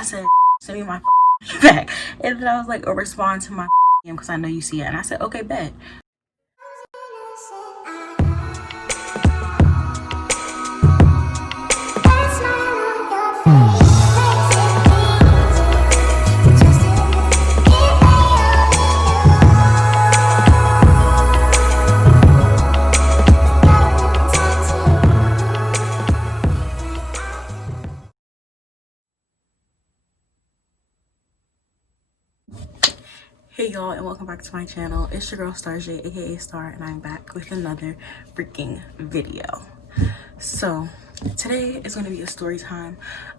I said, send me my back. And then I was like, oh, respond to my because I know you see it. And I said, okay, bet. Hey y'all, and welcome back to my channel. It's your girl Star J, aka Star, and I'm back with another freaking video. So today is going to be a story time.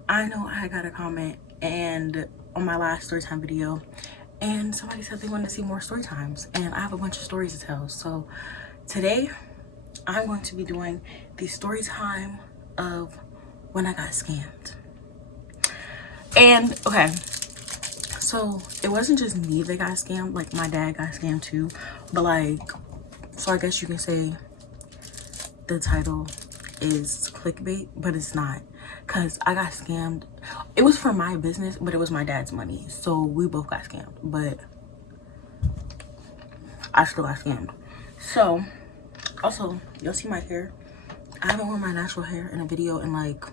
I know I got a comment and on my last story time video, and somebody said they wanted to see more story times, and I have a bunch of stories to tell. So today I'm going to be doing the story time of when I got scammed. And okay, so it wasn't just me that got scammed, like my dad got scammed too, but like, so I guess you can say the title is clickbait, but it's not, because I got scammed. It was for my business, but it was my dad's money, so we both got scammed, but I still got scammed. So also, you'll see my hair. I haven't worn my natural hair in a video in like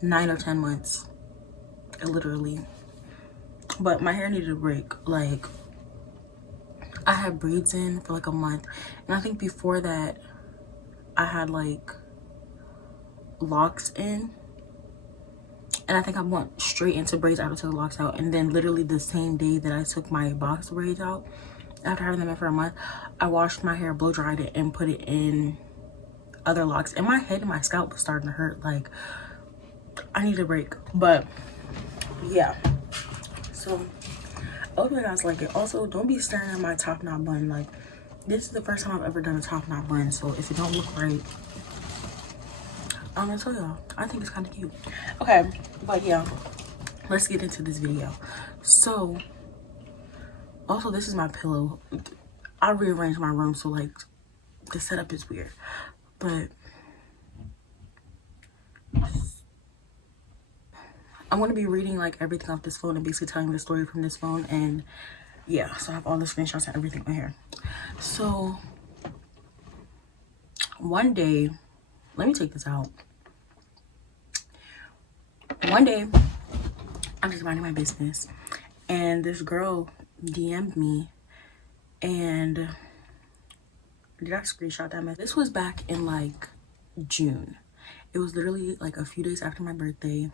9 or 10 months, literally. But my hair needed a break. Like, I had braids in for like a month, and I think before that I had like locks in, and I think I went straight into braids after I took the locks out. And then literally the same day that I took my box braids out, after having them in for a month, I washed my hair, blow dried it, and put it in other locks, and my head and my scalp was starting to hurt. Like, I need a break. But yeah, so I hope you guys like it. Also, don't be staring at my top knot bun. Like, this is the first time I've ever done a top knot bun, so if it don't look right, I'm gonna tell y'all, I think it's kind of cute. Okay, but yeah, let's get into this video. So also, this is my pillow. I rearranged my room, so like the setup is weird, but I'm going to be reading like everything off this phone and basically telling the story from this phone. And yeah, so I have all the screenshots and everything right here. So one day, let me take this out. One day, I'm just minding my business, and this girl DM'd me, and did I screenshot that message? This was back in like June. It was literally like a few days after my birthday.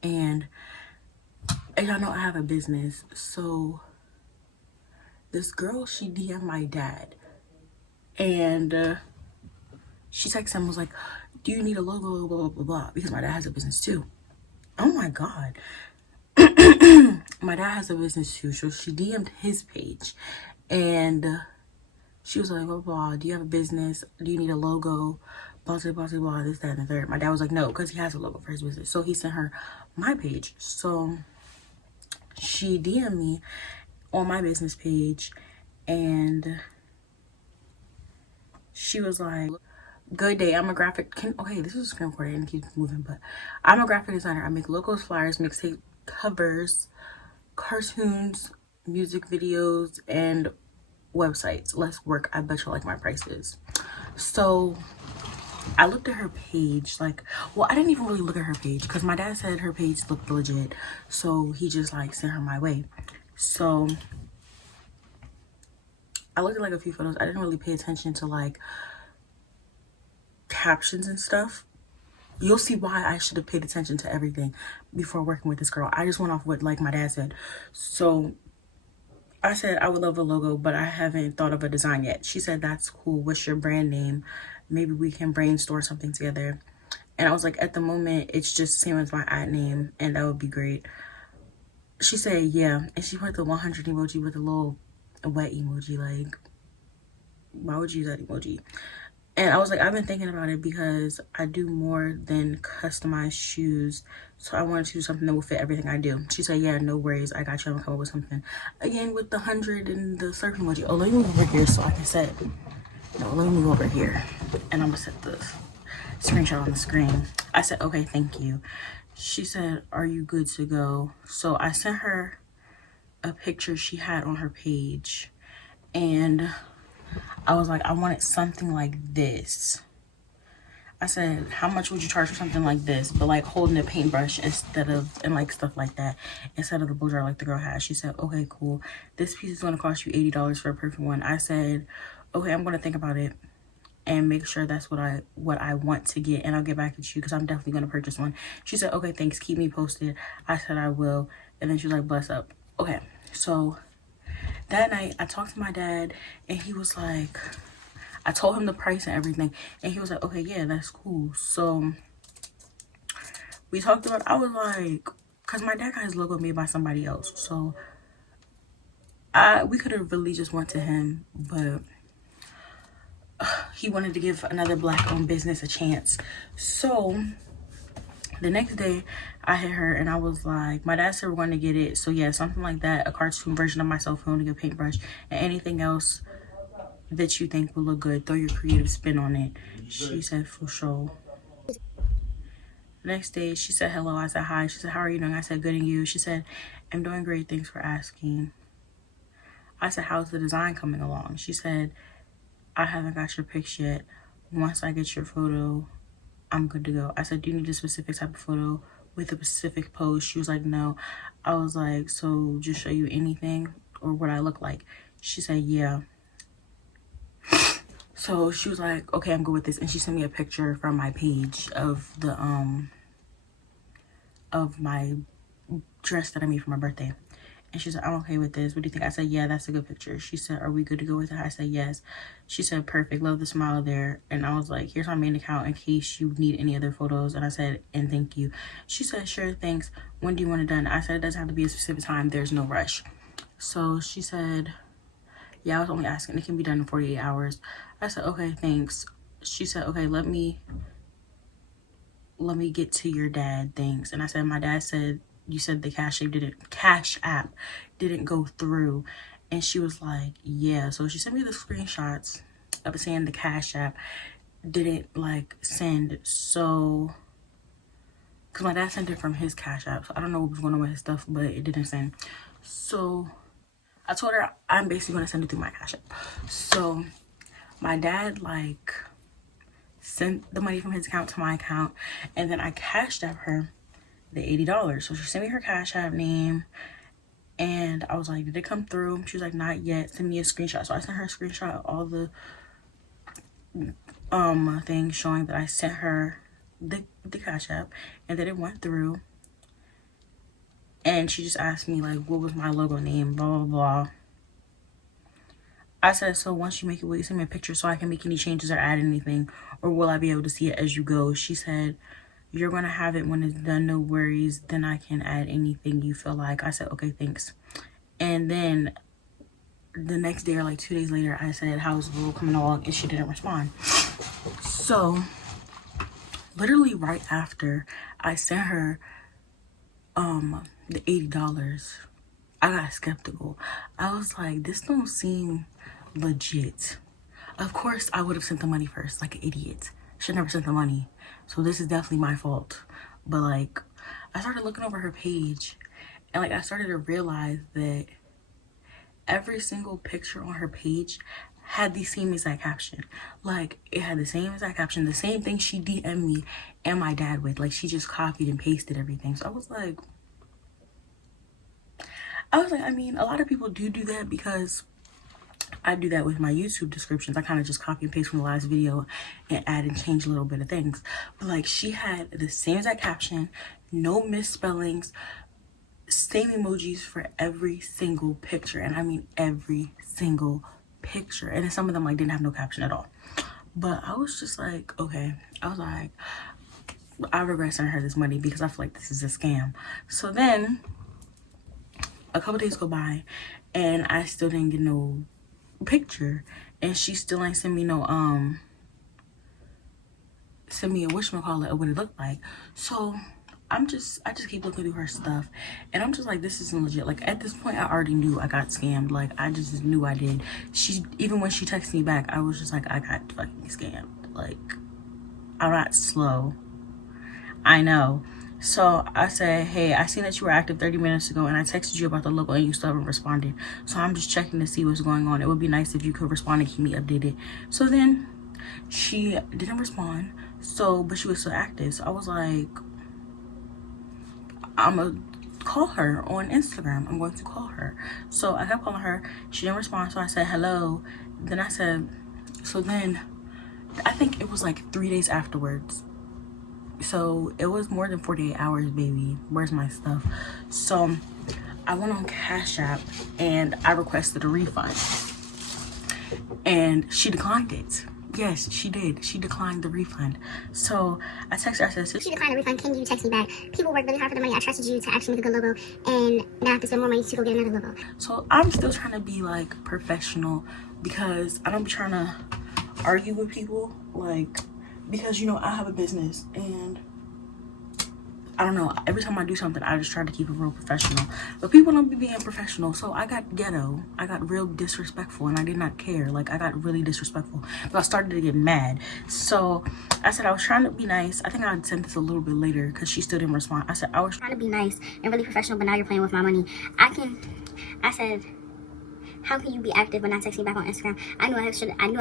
And y'all know I have a business, so this girl, she DM'd my dad, and she texted him, was like, do you need a logo, blah blah blah blah, because my dad has a business too. Oh my god. My dad has a business too. So she DM'd his page, and she was like, blah blah, do you have a business, do you need a logo, blah blah blah blah, this that and the third. My dad was like, no, because he has a logo for his business. So he sent her my page. So she DM'd me on my business page, and she was like, good day, I'm a graphic okay, this is a screen recording and keep moving, but I'm a graphic designer. I make logos, flyers, mixtape covers, cartoons, music videos, and websites. Let's work. I bet you like my prices. So I looked at her page, like, well, I didn't even really look at her page because my dad said her page looked legit, so he just like sent her my way. So I looked at like a few photos. I didn't really pay attention to like captions and stuff. You'll see why I should have paid attention to everything before working with this girl. I just went off what like my dad said. So I said I would love a logo, but I haven't thought of a design yet. She said, that's cool, what's your brand name? Maybe we can brainstorm something together. And I was like, at the moment, it's just the same as my ad name, and that would be great. She said, yeah. And she put the 100 emoji with a little wet emoji. Like, why would you use that emoji? And I was like, I've been thinking about it because I do more than customized shoes. So I wanted to do something that will fit everything I do. She said, yeah, no worries. I got you. I'm gonna come up with something. Again, with the 100 and the surf emoji. Oh, let me move over here so I can set. No, let me move over here. And I'm gonna set the screenshot on the screen. I said, okay, thank you. she said, are you good to go? So I sent her a picture she had on her page, and I was like, I wanted something like this. I said, how much would you charge for something like this, but like holding a paintbrush instead of, and like stuff like that, instead of the blow dryer like the girl had. She said, okay, cool. This piece is going to cost you $80 for a perfect one. I said, okay, I'm going to think about it and make sure that's what I want to get, and I'll get back at you because I'm definitely going to purchase one. She said, okay, thanks, keep me posted. I said I will. And then she was like, bless up. Okay, so that night I talked to my dad, and he was like, I told him the price and everything, and he was like, okay, yeah, that's cool. So we talked about, I was like, because my dad got his logo made by somebody else, so we could have really just went to him, but he wanted to give another black-owned business a chance. So the next day I hit her and I was like, my dad said we're going to get it, so yeah, something like that, a cartoon version of my cell phone, a paintbrush, and anything else that you think will look good. Throw your creative spin on it. She said, for sure. The next day she said hello. I said hi. She said, how are you doing? I said, good, and you? She said, I'm doing great, thanks for asking. I said, how's the design coming along? She said, I haven't got your pics yet. Once I get your photo, I'm good to go. I said, do you need a specific type of photo with a specific pose? She was like, no. I was like, so just show you anything or what I look like? She said, yeah. So she was like, okay, I'm good with this. And she sent me a picture from my page of the of my dress that I made for my birthday. And she said, I'm okay with this. What do you think? I said, yeah, that's a good picture. She said, are we good to go with it? I said, yes. She said, perfect. Love the smile there. And I was like, here's my main account in case you need any other photos. And I said, and thank you. She said, sure, thanks. When do you want it done? I said, it doesn't have to be a specific time. There's no rush. So she said, yeah, I was only asking. It can be done in 48 hours. I said, okay, thanks. She said, okay, let me get to your dad, thanks. And I said, my dad said, you said the Cash App didn't go through. And she was like, yeah. So she sent me the screenshots of saying the Cash App didn't like send. So because my dad sent it from his Cash App, so I don't know what was going on with his stuff, but it didn't send. So I told her I'm basically going to send it through my Cash App. So my dad like sent the money from his account to my account, and then I cashed out her the $80. So she sent me her Cash App name, and I was like, did it come through? She was like, not yet. Send me a screenshot. So I sent her a screenshot of all the things showing that I sent her the Cash App, and then it went through. And she just asked me like, what was my logo name, blah blah blah. I said, so once you make it, will you send me a picture so I can make any changes or add anything, or will I be able to see it as you go? She said, you're gonna have it when it's done, no worries, then I can add anything you feel like. I said, okay, thanks. And then the next day or like 2 days later, I said, how's the role coming along? And she didn't respond. So literally right after I sent her the $80, I got skeptical. I was like, this don't seem legit. Of course I would have sent the money first, like an idiot. Should never sent the money. So this is definitely my fault. But like, I started looking over her page, and like I started to realize that every single picture on her page had the same exact caption. Like, it had the same exact caption, the same thing she DM'd me and my dad with. Like, she just copied and pasted everything. So I was like, I mean, a lot of people do that, because I do that with my YouTube descriptions. I kind of just copy and paste from the last video and add and change a little bit of things. But like, she had the same exact caption, no misspellings, same emojis for every single picture. And I mean every single picture. And then some of them like didn't have no caption at all. But I was just like, okay. I was like, I regret sending her this money because I feel like this is a scam. So then a couple days go by and I still didn't get no picture, and she still ain't send me no send me a whatchamacallit or what it looked like. So I just keep looking through her stuff, and I'm just like, this isn't legit. Like, at this point I already knew I got scammed. Like, I just knew I did. She, even when she texted me back, I was just like, I got fucking scammed. Like, I'm not slow, I know. So I said, hey, I seen that you were active 30 minutes ago and I texted you about the logo and you still haven't responded. So I'm just checking to see what's going on. It would be nice if you could respond and keep me updated. So then she didn't respond. So, but she was still active. So I was like, I'm gonna call her on Instagram. I'm going to call her. So I kept calling her. She didn't respond. So I said, hello. Then I said, so then I think it was like 3 days afterwards. So it was more than 48 hours, baby. Where's my stuff? So I went on Cash App and I requested a refund. And she declined it. Yes, she did. She declined the refund. So I texted her, I said, she declined the refund. Can you text me back? People work really hard for the money. I trusted you to actually make a good logo, and now I have to spend more money to go get another logo. So I'm still trying to be like professional because I don't be trying to argue with people, like, because you know I have a business and I don't know, every time I do something I just try to keep it real professional, but people don't be being professional. So I got ghetto, I got real disrespectful, and I did not care. Like, I got really disrespectful, but I started to get mad. So I said I was trying to be nice. I think I sent this a little bit later because she still didn't respond. I said I was trying to be nice and really professional, but now you're playing with my money. I said, how can you be active but not text me back on Instagram? I knew I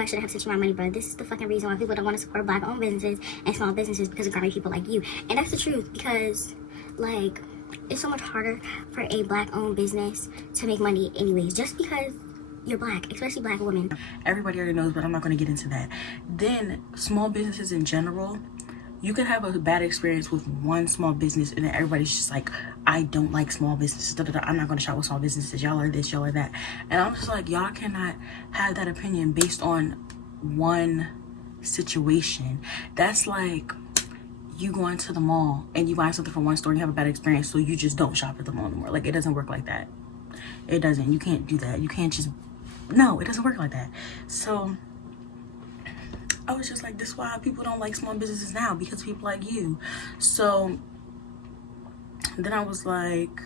should have sent you my money, but this is the fucking reason why people don't want to support Black-owned businesses and small businesses, because of great people like you. And that's the truth, because like it's so much harder for a Black-owned business to make money anyways, just because you're Black, especially Black women. Everybody already knows, but I'm not going to get into that. Then small businesses in general, you could have a bad experience with one small business and then everybody's just like, I don't like small businesses, I'm not going to shop with small businesses, y'all are this, y'all are that. And I'm just like, y'all cannot have that opinion based on one situation. That's like you going to the mall and you buy something from one store and you have a bad experience, so you just don't shop at the mall anymore. Like, it doesn't work like that. It doesn't. You can't do that. You can't just, no, it doesn't work like that. So I was just like, this is why people don't like small businesses now, because people like you. So then I was like,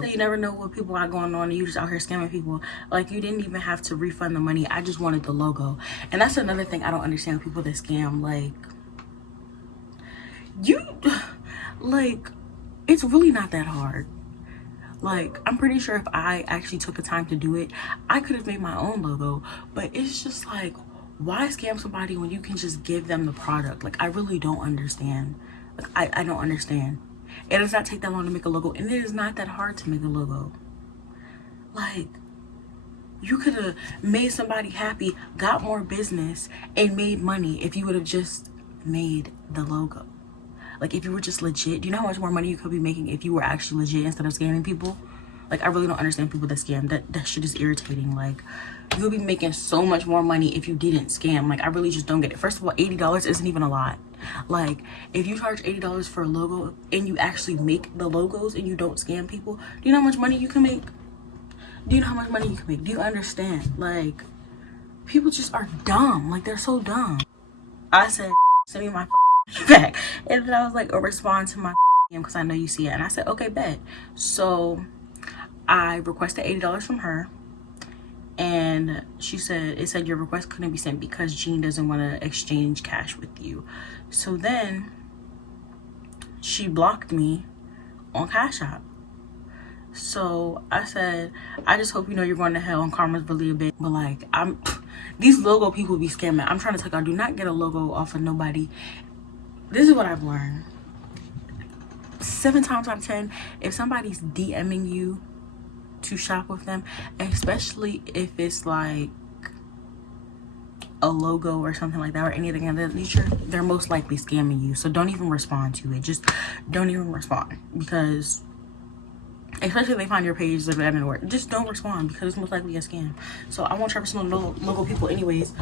you never know what people got going on and you just out here scamming people. Like, you didn't even have to refund the money. I just wanted the logo. And that's another thing I don't understand, people that scam. Like, like, it's really not that hard. Like, I'm pretty sure if I actually took the time to do it, I could have made my own logo. But it's just like, why scam somebody when you can just give them the product? Like, I really don't understand. Like, I don't understand. It does not take that long to make a logo, and it is not that hard to make a logo. Like, you could have made somebody happy, got more business, and made money if you would have just made the logo. Like, if you were just legit, do you know how much more money you could be making if you were actually legit instead of scamming people? Like, I really don't understand people that scam. That shit is irritating. Like, you'll be making so much more money if you didn't scam. Like, I really just don't get it. First of all, $80 isn't even a lot. Like, if you charge $80 for a logo and you actually make the logos and you don't scam people, do you know how much money you can make? Do you know how much money you can make? Do you understand? Like, people just are dumb. Like, they're so dumb. I said, send me my back. And then I was like, oh, respond to my because I know you see it. And I said, okay, bet. So I requested $80 from her, and she said, it said your request couldn't be sent because Jean doesn't want to exchange cash with you. So then she blocked me on Cash App. So I said, I just hope you know you're going to hell and karma's really a bitch. But like, these logo people be scamming. I'm trying to tell y'all, do not get a logo off of nobody. This is what I've learned. 7 times out of 10, if somebody's DMing you to shop with them, especially if it's like a logo or something like that or anything of that nature, they're most likely scamming you. So don't even respond to it. Just don't even respond, because especially if they find your page like that in work, just don't respond, because it's most likely a scam. So I won't trust some logo people anyways,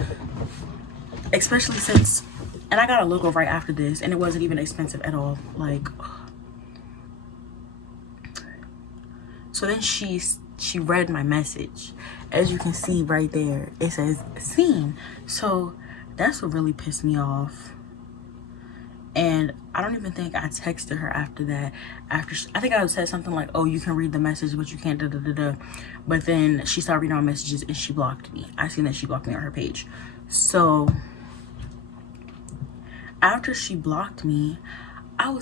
especially since, and I got a logo right after this and it wasn't even expensive at all. Like, so then she read my message. As you can see right there, it says seen. So that's what really pissed me off. And I don't even think I texted her after that. I think I said something like, oh, you can read the message, but you can't da da da da. But then she started reading my messages and she blocked me. I seen that she blocked me on her page. So after she blocked me,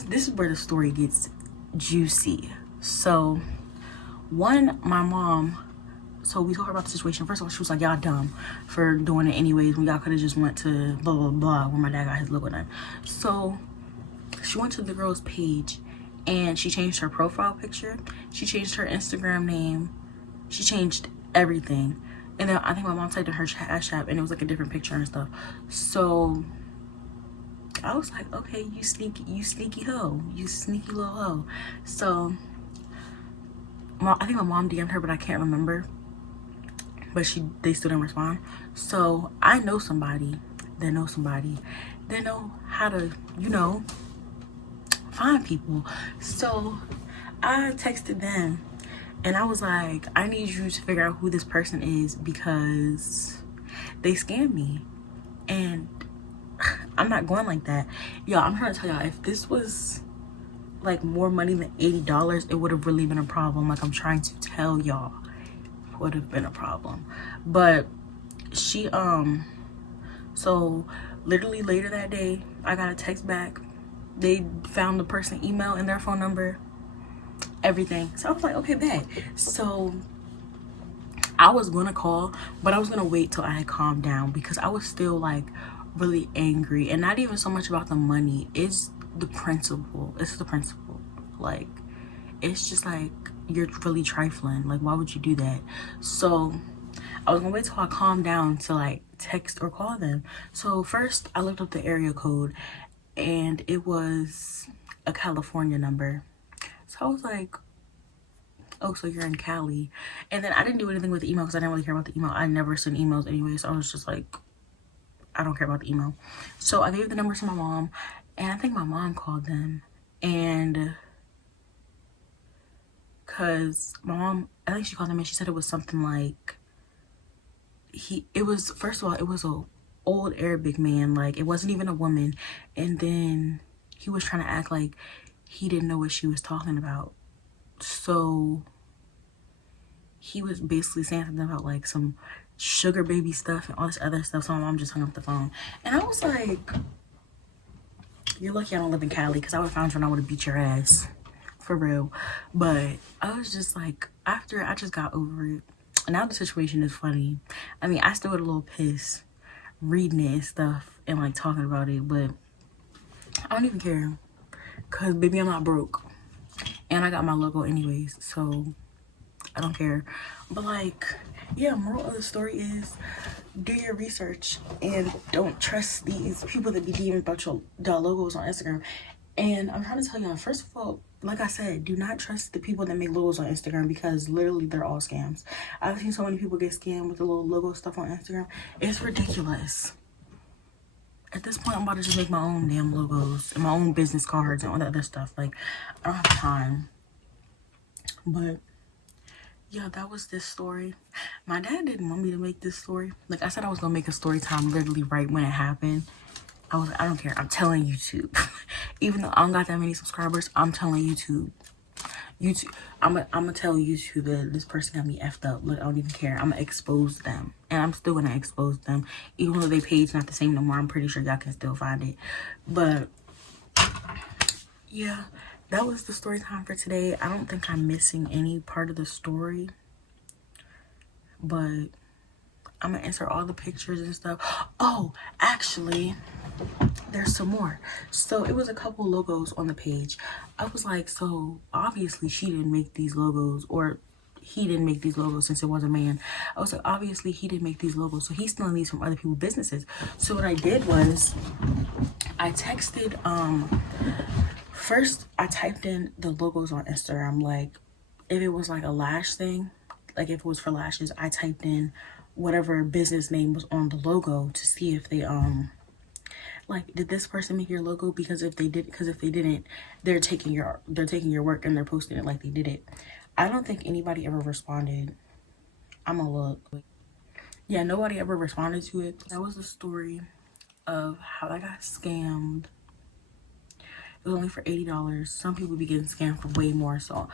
this is where the story gets juicy. So my mom, so we told her about the situation. First of all, she was like, y'all dumb for doing it anyways when y'all could have just went to blah blah blah where my dad got his logo done. So she went to the girl's page and she changed her profile picture, she changed her Instagram name, she changed everything. And then I think my mom typed in her Cash App and it was like a different picture and stuff. So I was like, okay, you sneaky hoe, you sneaky little hoe. So I think my mom DM'd her, but I can't remember. But they still didn't respond. So I know somebody that knows somebody that know how to, you know, find people. So I texted them and I was like, I need you to figure out who this person is because they scammed me. And I'm not going like that. Y'all, I'm trying to tell y'all, if this was like more money than $80, it would have really been a problem. Like, I'm trying to tell y'all, it would have been a problem. But she so literally later that day, I got a text back. They found the person's email and their phone number, everything. So I was like, okay, bet. So I was gonna call, but I was gonna wait till I had calmed down because I was still like really angry. And not even so much about the money, it's the principle. It's the principle. Like, it's just like, you're really trifling. Like, why would you do that? So I was gonna wait till I calmed down to like text or call them. So first I looked up the area code and it was a California number. So I was like, oh, so you're in Cali. And then I didn't do anything with the email because I didn't really care about the email. I never send emails anyway, so I was just like, I don't care about the email. So I gave the number to my mom and I think my mom called them. And because my mom, I think she called them and she said it was something like, first of all, it was a old Arabic man. Like, it wasn't even a woman. And then he was trying to act like he didn't know what she was talking about. So he was basically saying something about like some sugar baby stuff and all this other stuff. So my mom just hung up the phone. And I was like, you're lucky I don't live in Cali because I would have found you and I would have beat your ass. For real. But I was just like, after I just got over it. Now the situation is funny. I mean, I still get a little pissed reading it and stuff and like talking about it, but I don't even care because baby, I'm not broke and I got my logo anyways, so I don't care. But like, yeah, moral of the story is do your research and don't trust these people that be DMing about your logos on Instagram. And I'm trying to tell y'all, first of all, like I said, do not trust the people that make logos on Instagram because literally they're all scams. I've seen so many people get scammed with the little logo stuff on Instagram. It's ridiculous. At this point, I'm about to just make my own damn logos and my own business cards and all that other stuff. Like, I don't have time. But yeah, that was this story. My dad didn't want me to make this story. Like I said, I was gonna make a story time literally right when it happened. I was like, I don't care. I'm telling YouTube. Even though I don't got that many subscribers, I'm telling YouTube. I'm gonna tell YouTube that this person got me effed up. Look, I don't even care. I'm gonna expose them. And I'm still gonna expose them. Even though their page not the same no more, I'm pretty sure y'all can still find it. But yeah, that was the story time for today. I don't think I'm missing any part of the story. But I'm gonna insert all the pictures and stuff. Oh, actually, there's some more. So it was a couple logos on the page. I was like, so obviously she didn't make these logos, or he didn't make these logos since it was a man. I was like, obviously he didn't make these logos, so he's stealing these from other people's businesses. So what I did was I texted, first I typed in the logos on Instagram. Like if it was like a lash thing, like if it was for lashes, I typed in whatever business name was on the logo to see if they like, did this person make your logo? Because if they didn't, they're taking your work and they're posting it like they did it. I don't think anybody ever responded. I'm gonna look. Yeah, nobody ever responded to it. That was the story of how I got scammed. It was only for $80. Some people be getting scammed for way more. So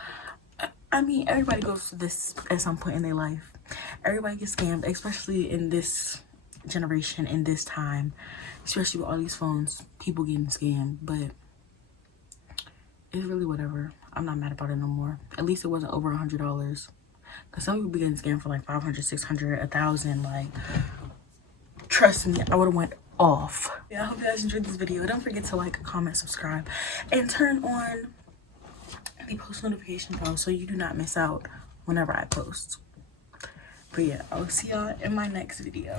I mean, everybody goes to this at some point in their life. Everybody gets scammed, especially in this generation, in this time, especially with all these phones, people getting scammed. But it's really whatever. I'm not mad about it no more. At least it wasn't over $100. Because some people be getting scammed for like 500, 600, 1,000. Like, trust me, I would have went off. Yeah, I hope you guys enjoyed this video. Don't forget to like, comment, subscribe, and turn on the post notification bell so you do not miss out whenever I post. But yeah, I'll see y'all in my next video.